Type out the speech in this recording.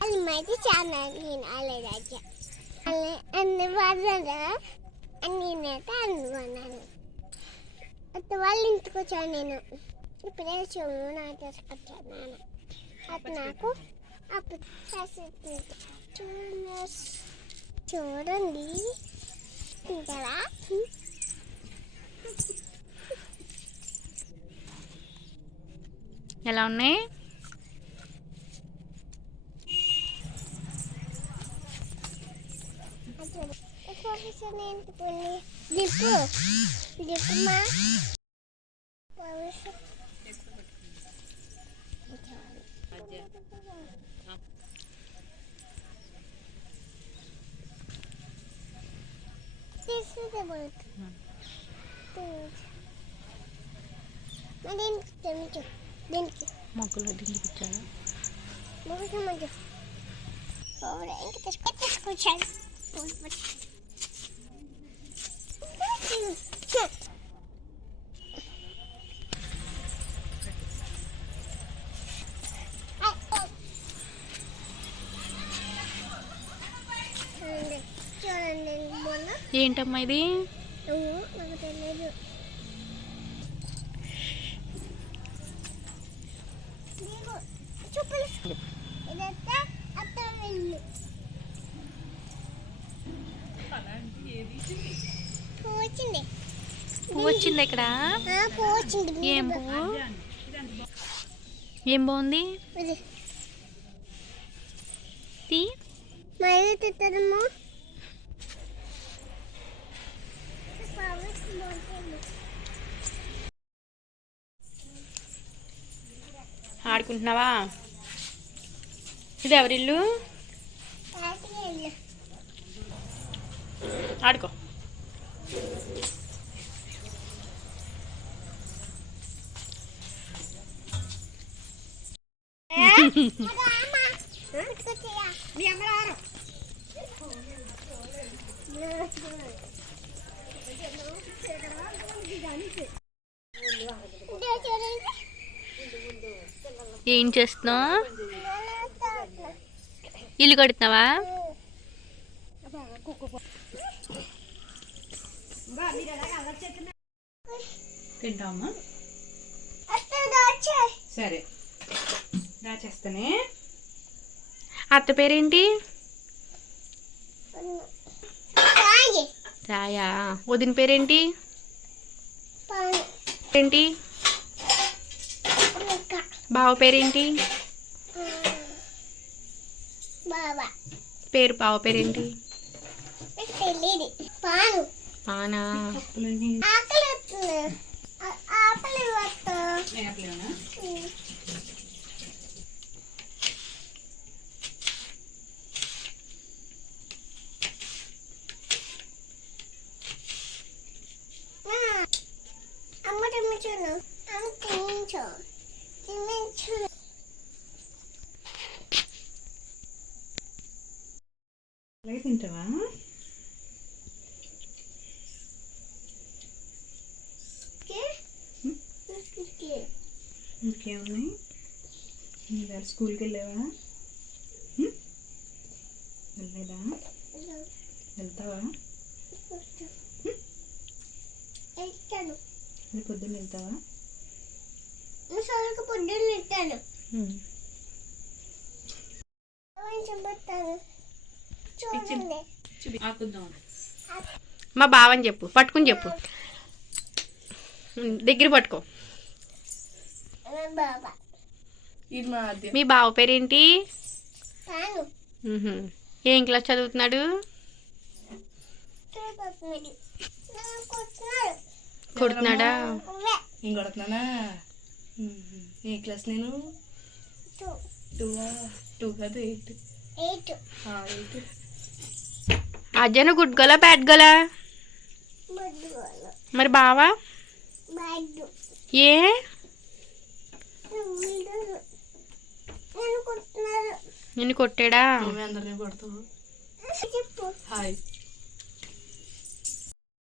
అది మంచి చాలా నేను అలా అన్ని వాడదా అన్ని అనుకున్నాను అత్త వాళ్ళ ఇంటికి వచ్చాను నేను ఇప్పుడే చెవు నా తీసుకొచ్చాను అది నాకు అప్పుడు చూడండి చూడండి తింటారా ఎలా ఉన్నాయి? తీసుకుంటే బోత్ మరి దేనికి తెమిచు దేనికి. మొక్కలు దించిపించాను ఏంటమ్మా ఇది? నాకు తెలియదు నీకు ఇదంతా పువ్వు వచ్చింది పువ్వు వచ్చింది ఇక్కడ? ఆ, పువ్వు వచ్చింది ఏం పువ్వు ఏం బాగుంది మళ్ళీ తిట్టడము ఆడుకుంటున్నావా? ఇది ఎవరిల్లు ఆడుకో ఏం చేస్తున్నావు? ఇల్లు కడుతున్నావా? తింటామా సరే. దాచేస్తానే అత్త పేరేంటి? రాయా. వదిన పేరేంటి? ఏంటి? బావ పేరేంటి? బాబా పేరు బావ పేరేంటి? తెలియదు పాను. ఆనా ఆకలి వస్తుంది. ఆకలి వస్తా అమ్మ అమ్మ అలాగే తింటావా? ఇంకేమున్నాయి? ఇవాళ స్కూల్కి వెళ్ళావా? వెళ్ళలేదా? వెళ్తావా? పొద్దున్న వెళ్తావా? పొద్దున్న ఇస్తాను చెబుతాను చూడండి మా బావని చెప్పు పట్టుకుని చెప్పు. దగ్గర పట్టుకో. బాబా మీ బావ పేరేంటి. ఏం క్లాస్ చదువుతున్నాడు? కొడుతున్నాడా. ఏం కొడుతున్నానా? ఏ క్లాస్ నేను? టూ. టూ కాదు ఎయిట్. ఎయిట్. ఎయిట్. అజ్జను గుడ్ గలా బ్యాడ్ గలా మరి బావా? ఏ? నన్ను కొట్టాడా? హాయ్